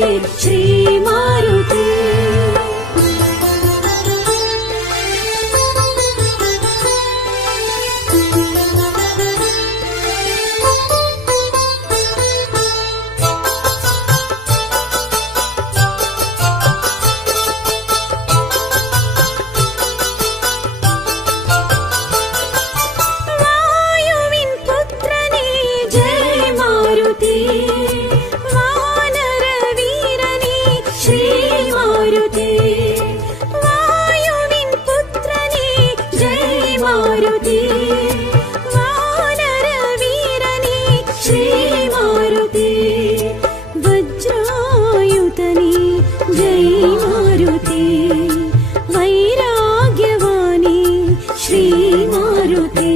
ಶ್ರೀ ಮಾರುತಿ. ಶ್ರೀ ಮಾರುತಿ.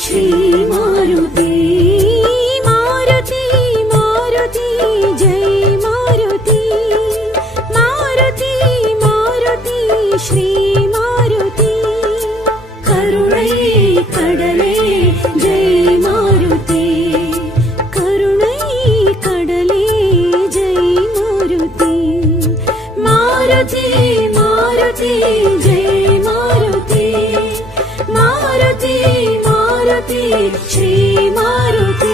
ಶ್ರೀ ಮಾರುತಿ. ಶ್ರೀ ಮಾರುತಿ.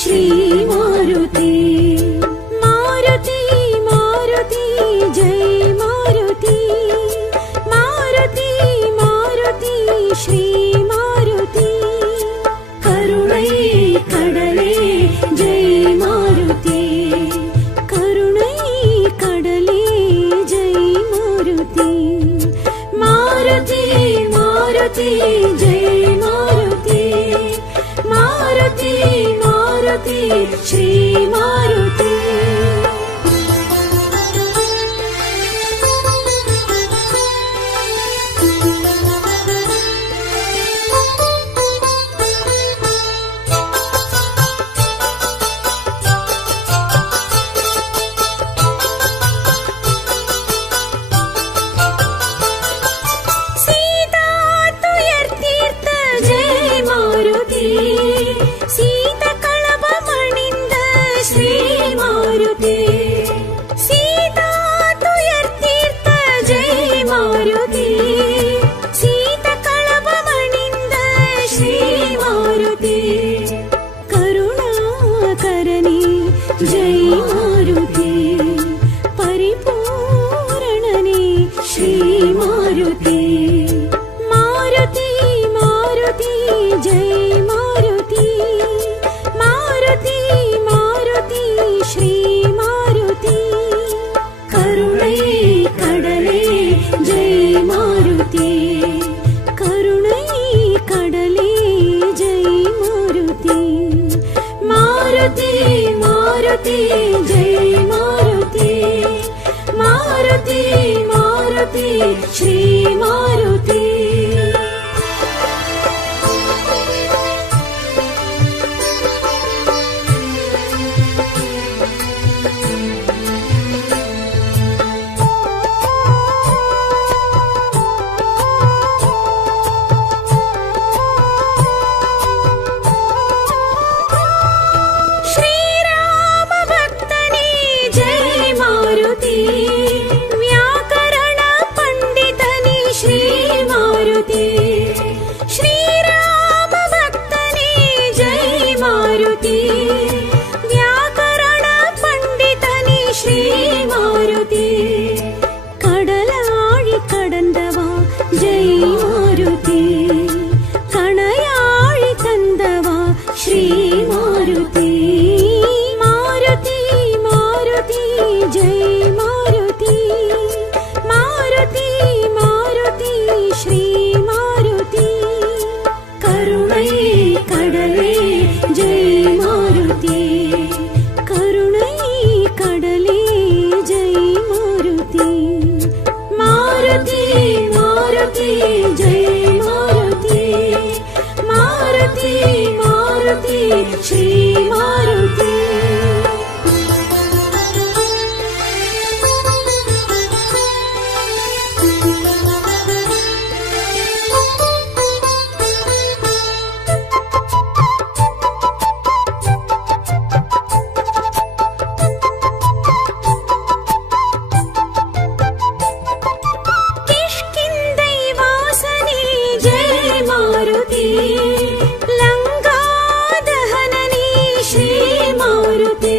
ಶ್ರೀ ಮಾರುತಿ. ಮಾರುತಿ ಶ್ರೀ ಮಾರುತಿ. जय मारुति परिपूरणने श्री मारुति. मारुति मारुति जय मारुति. मारुति मारुति श्री मारुति. करुणै कडले जय मारुति. करुणै कडले जय मारुति. मारुति मारुति जय मारुति. मारुति मारुति श्री मारुति. व्याकरण पंडितने श्री मारुति. श्रीराम भक्तने जय मारुति. व्याकरण पंडितने श्री मारुति. कडलाळि कडंदवा जय मारुति. कणयाळि तंदवा श्री मारुति. मारुति मारुति जय मारुति. मारुति मारुति श्री मारुति. करुणै कडले जय मारुति. करुणै कडले जय मारुति. मारुति मारुति जय मारुति. मारुति मारुति श्री मारुति. लंगादहनने श्री मारुति.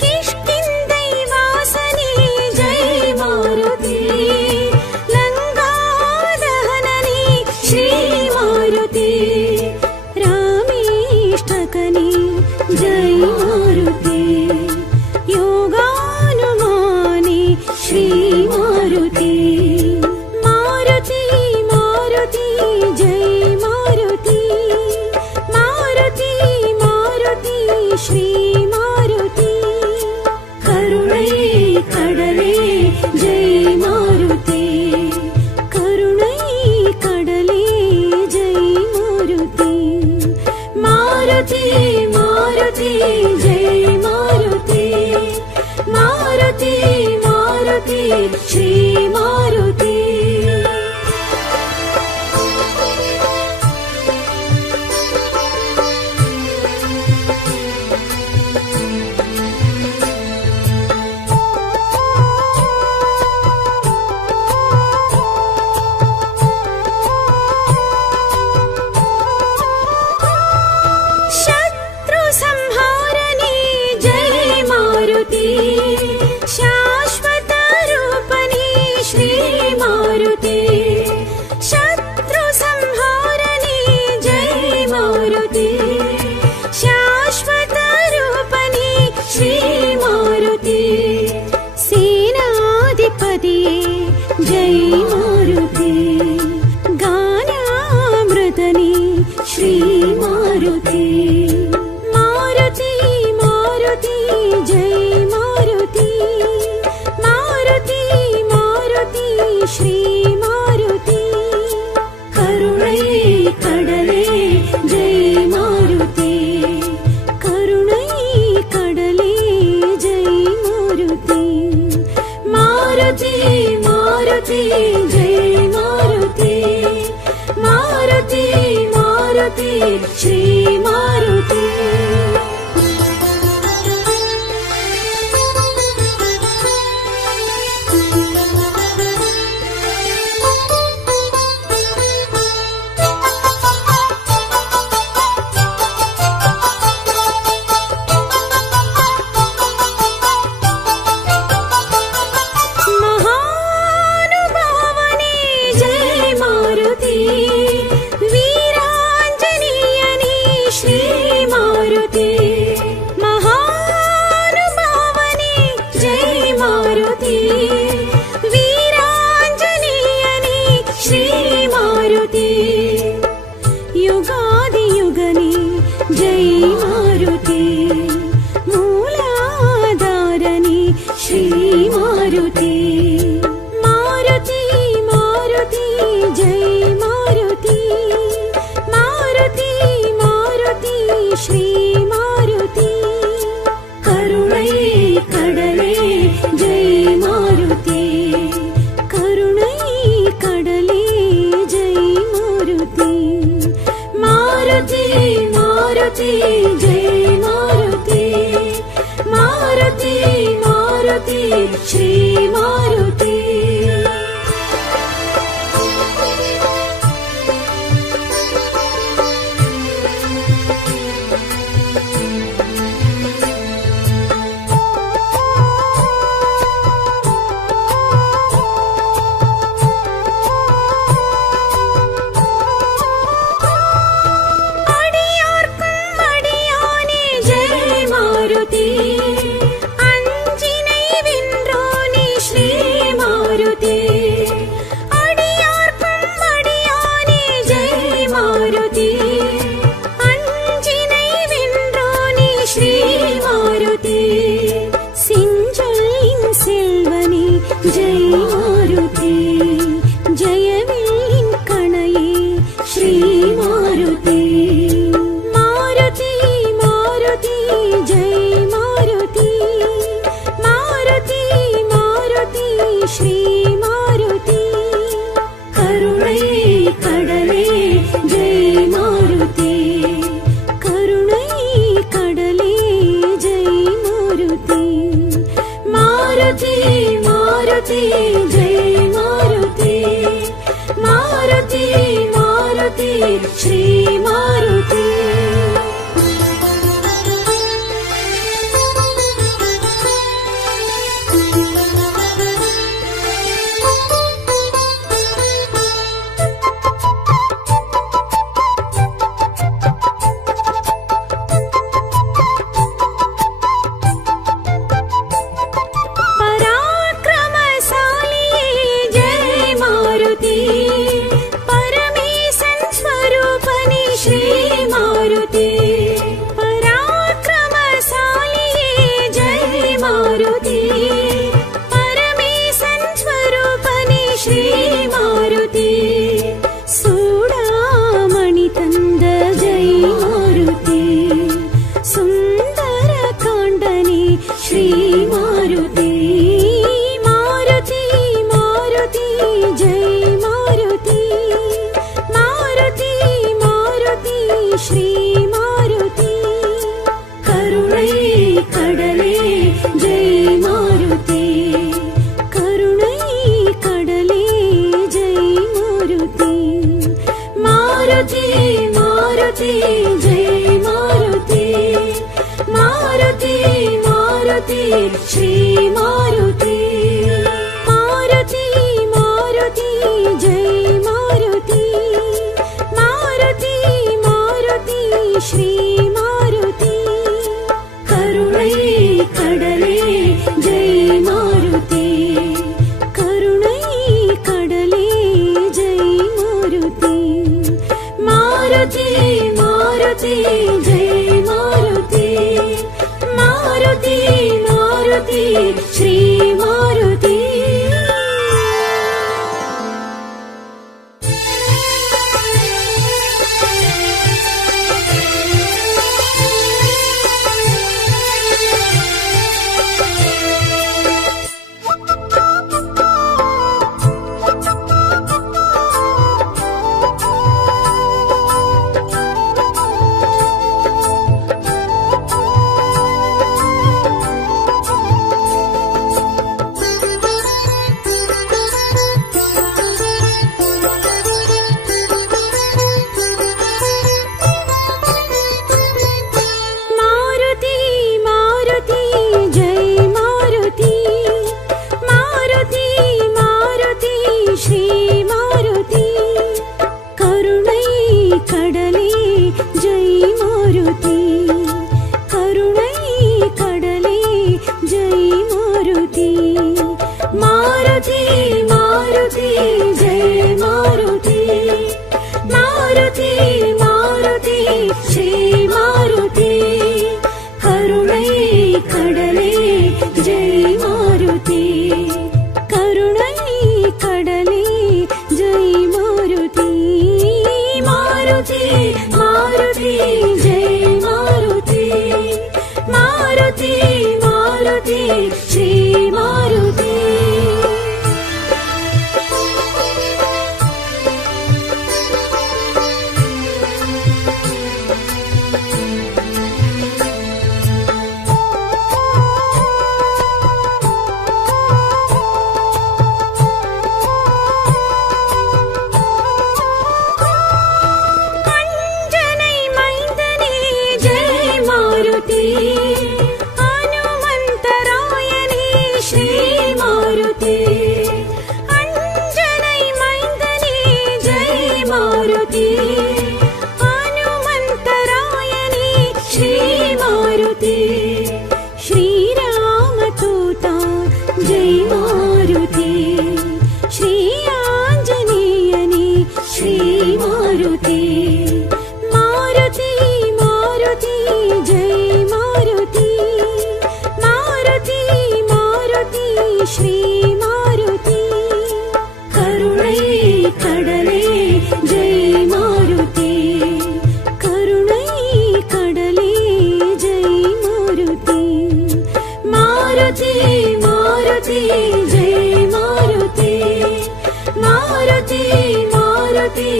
किष्किन्धैवासने जय मारुति. लंगादहनने श्री मारुति. रामेष्टकने जय मारुति. योगानुमाने श्री मारुति. मारुति मारुति जय मारुति. मारुति मारुति श्री मारुति. करुणै कडले जय मारुति. करुणै कडले जय मारुति. मारुति मारुति जय मारुति. मारुति मारुति श्री मारुति. शाश्वत रूपने श्री मारुति. शत्रु संहारने जय मारुति. शाश्वत रूपने श्री मारुति. सेनाधिपतिये जय मारुति. गानामृतने श्री मारुति. मारुति ಶ್ರೀ ಮಾರುತಿ. ಶ್ರೀ ಮಾರುತಿ. ಶ್ರೀ ಮಾರುತಿ. ಶ್ರೀ ಮಾರುತಿ. ಮಾರುತಿ ಮಾರುತಿ ಜೈ ಮಾರುತಿ. ಮಾರುತಿ ಮಾರುತಿ ಶ್ರೀ ಮಾರುತಿ. ಕರುಣೈ ಕಡಲೆ ಜೈ ಮಾರುತಿ. ಕರುಣೈ ಕಡಲೆ ಜೈ ಮಾರುತಿ. ಮಾರುತಿ ಮಾರುತಿ ಜೈ ಮಾರುತಿ. ಮಾರುತಿ ಮಾರುತಿ ಶ್ರೀ ಮಾರುತಿ. मारुति श्री मारुति हनुमन्तरायणे श्री मारुति अंजनै मैन्दने जय मारुति हनुमन्तरायणे श्री मारुति श्रीरामदूता जय मारुति श्री आञ्जनेयने श्री मारुति मारुति मारुति जय मारुति मारुति मारुति श्री मारुति करुणै कडले जय मारुति करुणै कडले जय मारुति मारुति मारुति जय मारुति मारुति मारुति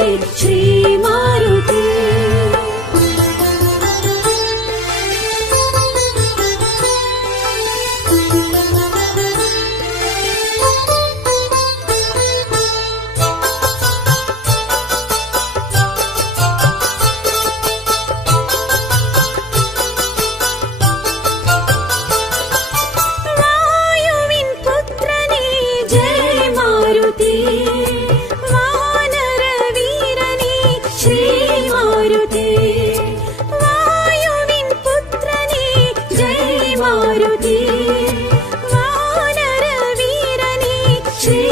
श्री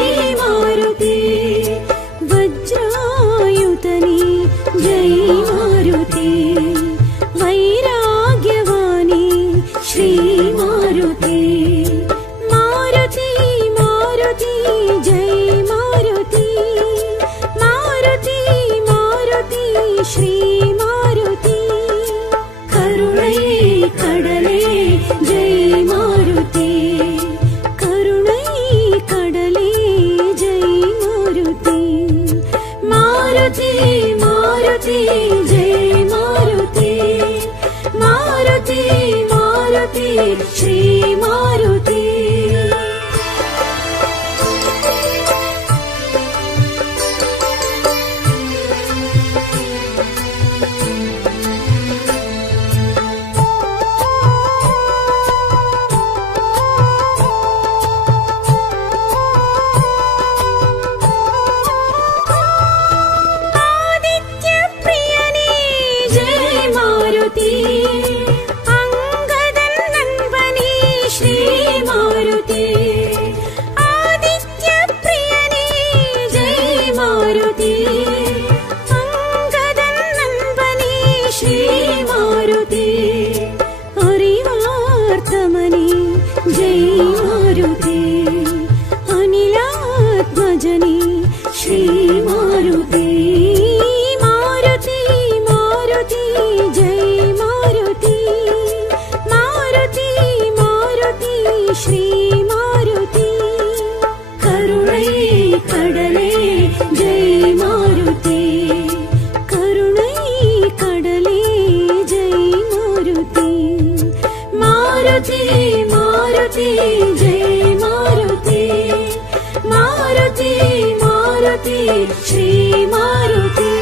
मारुति वज्रायुतने जय मारुति वैराग्यवाणी श्री मारुति मारुति मारुति जय मारुति मारुति मारुति श्री मारुति करुणै कडले जय मारुति करुणै कडले जय मारुति मारुति मारुति जय मारुति मारुति मारुति श्री मारुति अंगदन नन्वने श्री मारुति आदित्य प्रियने जय मारुति अंगदन नन्वने श्री मारुति हरिवार्तमने जय मारुति अनिलात्मजने श्री मारुति श्री मारुति करुणै कडले जय मारुति करुणै कडले जय मारुति मारुति मारुति जय मारुति मारुति मारुति श्री मारुति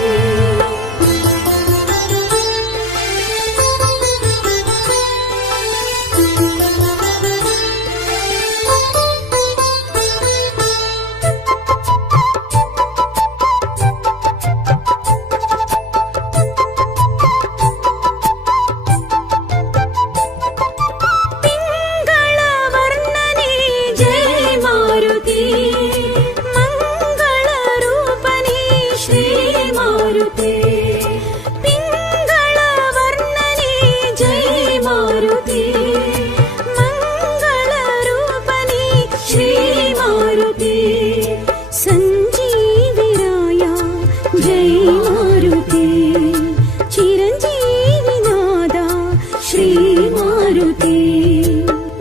मारुति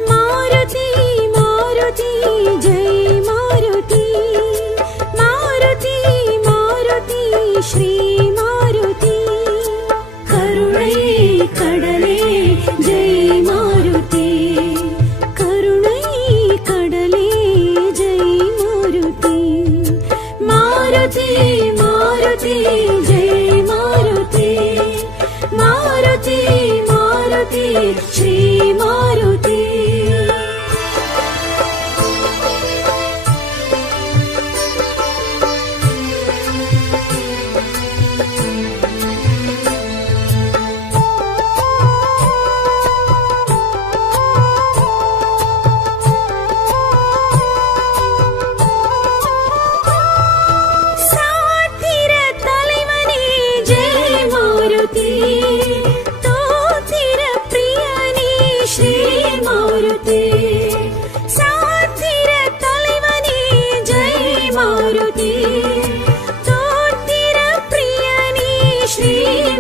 मारुति மாருதி சாத்திர தலைவனே ஜெய் மாருதி தோத்திர பிரியனே ஸ்ரீ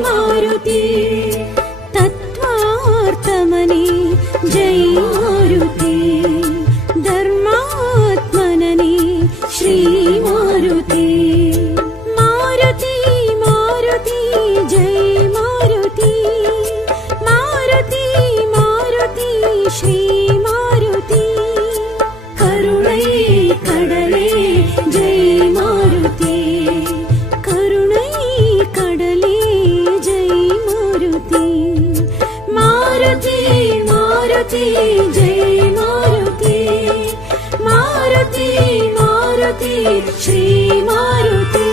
மாருதி தத்வார்த்தமனே ஜெய் மாருதி ಧರ್ಮಾತ್ಮನನೇ ಶ್ರೀ ಮಾರುತಿ ಮಾರುತಿ ಮಾರುತಿ ಜೈ ಮಾರುತಿ ಮಾರುತಿ ಮಾರುತಿ ಶ್ರೀ ಮಾರುತಿ ಕರುಣೈ ಕಡಲೆ ಜೈ ಮಾರುತಿ ಕರುಣೈ ಕಡಲೆ ಜೈ ಮಾರುತಿ ಮಾರುತಿ ಮಾರುತಿ ಜೈ ಮಾರುತಿ ಮಾರುತಿ ಮಾರುತಿ ಶ್ರೀ ಮಾರುತಿ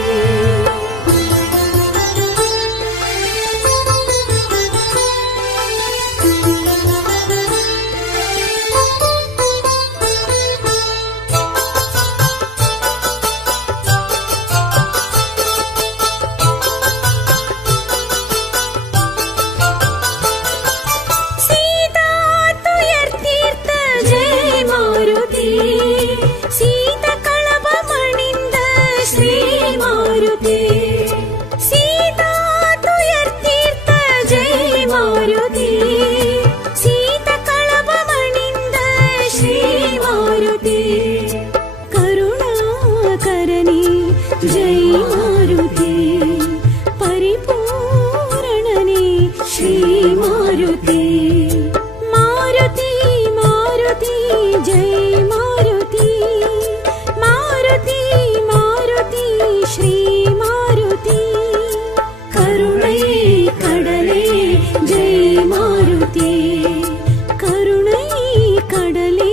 ಜೈ ಮಾರುತಿ ಪರಿಪೂರ್ಣನೇ ಶ್ರೀ ಮಾರುತಿ ಮಾರುತಿ ಮಾರುತಿ ಜೈ ಮಾರುತಿ ಮಾರುತಿ ಮಾರುತಿ ಶ್ರೀ ಮಾರುತಿ ಕರುಣೈ ಕಡಲೆ ಜೈ ಮಾರುತಿ ಕರುಣೈ ಕಡಲೆ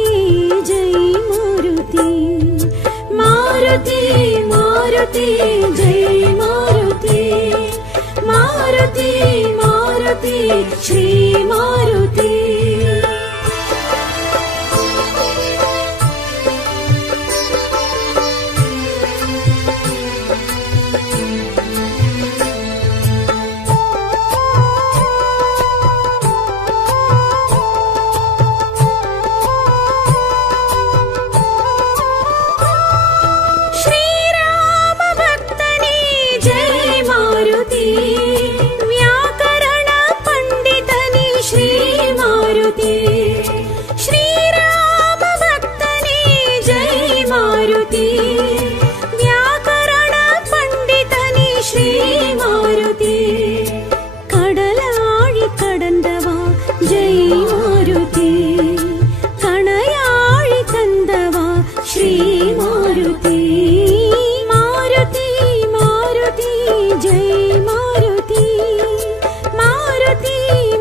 ಜೈ ಮಾರುತಿ ಮಾರುತಿ ಮಾರುತಿ ಜೈ ಮಾರುತಿ ಮಾರುತಿ ಮಾರುತಿ ಶ್ರೀ ಮಾರುತಿ ವ್ಯಾಕರಣ ಪಂಡಿತನೇ ಶ್ರೀ ಮಾರುತಿ ಶ್ರೀರಾಮ ಭಕ್ತನೇ ಜೈ ಮಾರುತಿ ವ್ಯಾಕರಣ ಪಂಡಿತನೇ ಶ್ರೀ ಮಾರುತಿ ಕಡಲಾಳಿ ಕಡಂದವ ಜೈ ಮಾರುತಿ ಕಣಯಾಳಿ ತಂದವ ಶ್ರೀ ಮಾರುತಿ ಮಾರುತಿ ಮಾರುತಿ ಜೈ ಮಾರುತಿ ಮಾರುತಿ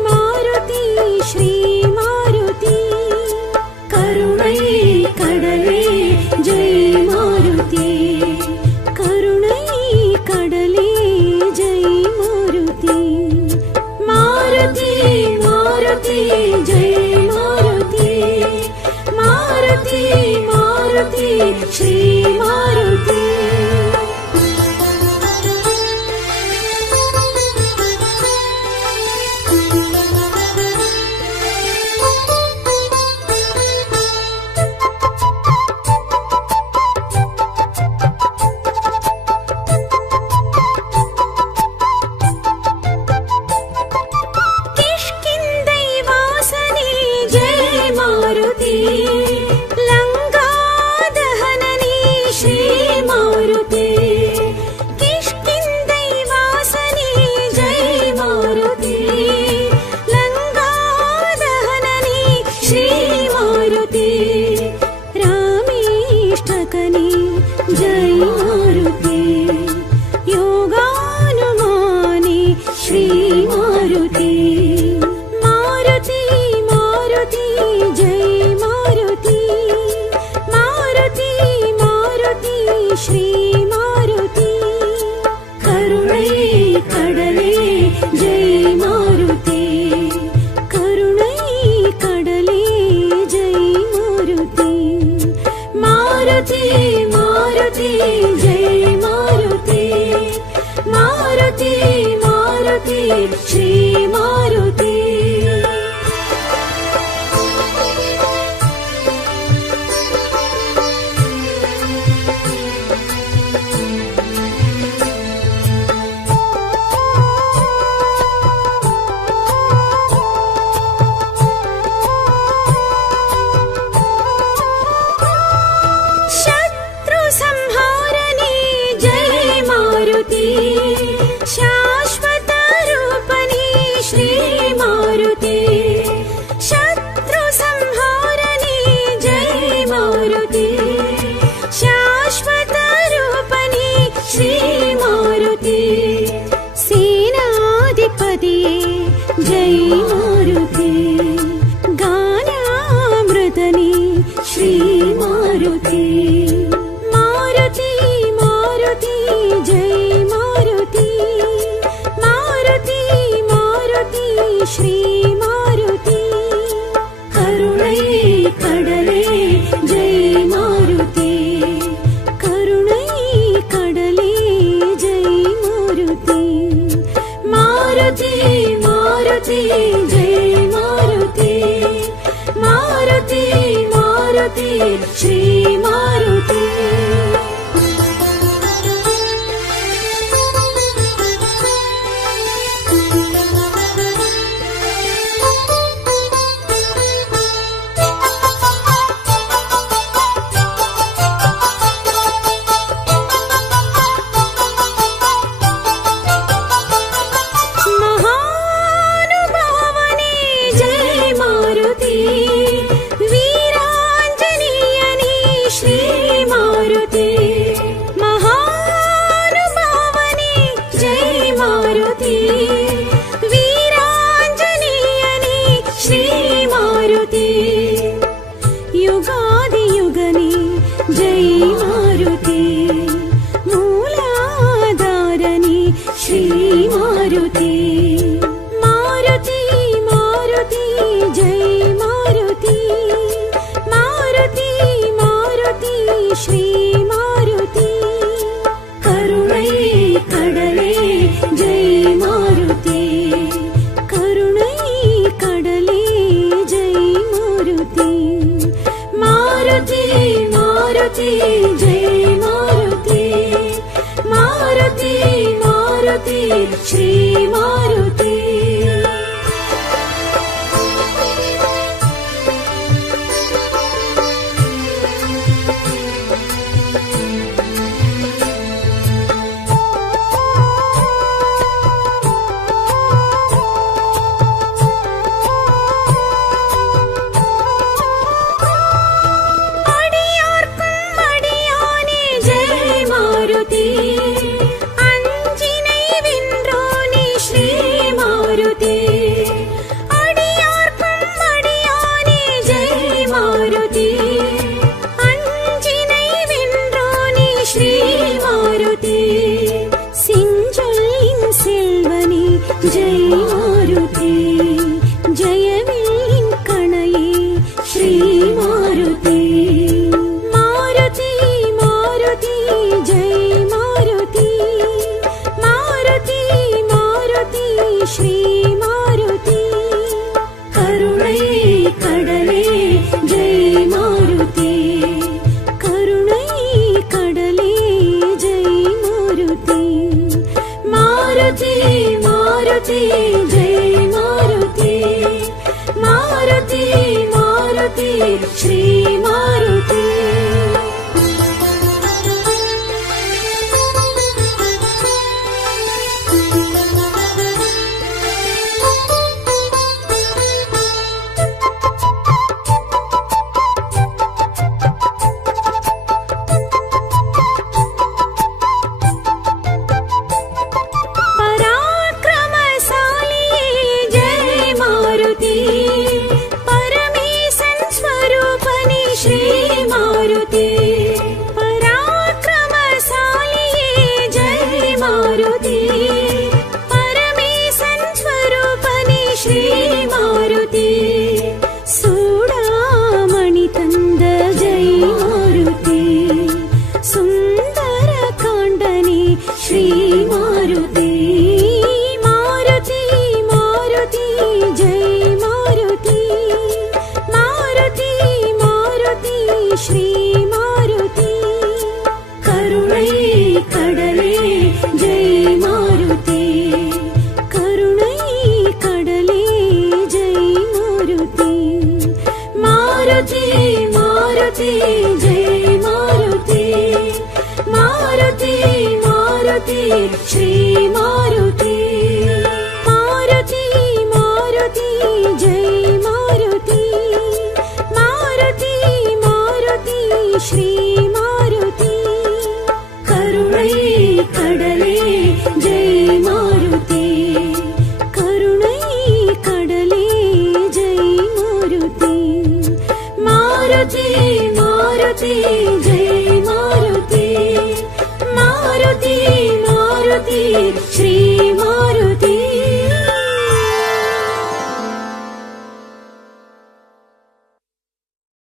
ಮಾರುತಿ ಶ್ರೀ ಮಾರುತಿ ಕರುಣೈ ಕಡಲೆ ಜೈ ಮಾರುತಿ ಕರುಣೈ ಕಡಲೆ ಜೈ ಮಾರುತಿ ಮಾರುತಿ ಮಾರುತಿ ಜೈ ಮಾರುತಿ ಮಾರುತಿ ಮಾರುತಿ ಶ್ರೀ ಮಾರುತಿ ಲಂಗಾದಹನನೇ ಶ್ರೀ ಮಾರುತಿ ಕಿಷ್ಕಿಂಧೈ ವಾಸನೆ ಜೈ ಮಾರುತಿ ಲಂಗಾದಹನನೇ ಶ್ರೀ ಮಾರುತಿ ರಾಮೇಷ್ಟಕನೇ ಜೈ ಮಾರುತಿ ಯೋಗಾನುಮಾನಿ ಶ್ರೀ ಮಾರುತಿ ಮಾರುತಿ ಮಾರುತಿ ಜೈ ಮಾರುತಿ ಮಾರುತಿ ಮಾರುತಿ ಶ್ರೀ ಮಾರುತಿ ಕರುಣೈ ಕಡಲೆ ಜೈ ಮಾರುತಿ ಕರುಣೈ ಕಡಲೆ ಜೈ ಮಾರುತಿ ಮಾರುತಿ मारुति श्री मारुति श्री मारुति श्री मारुति श्री मारुति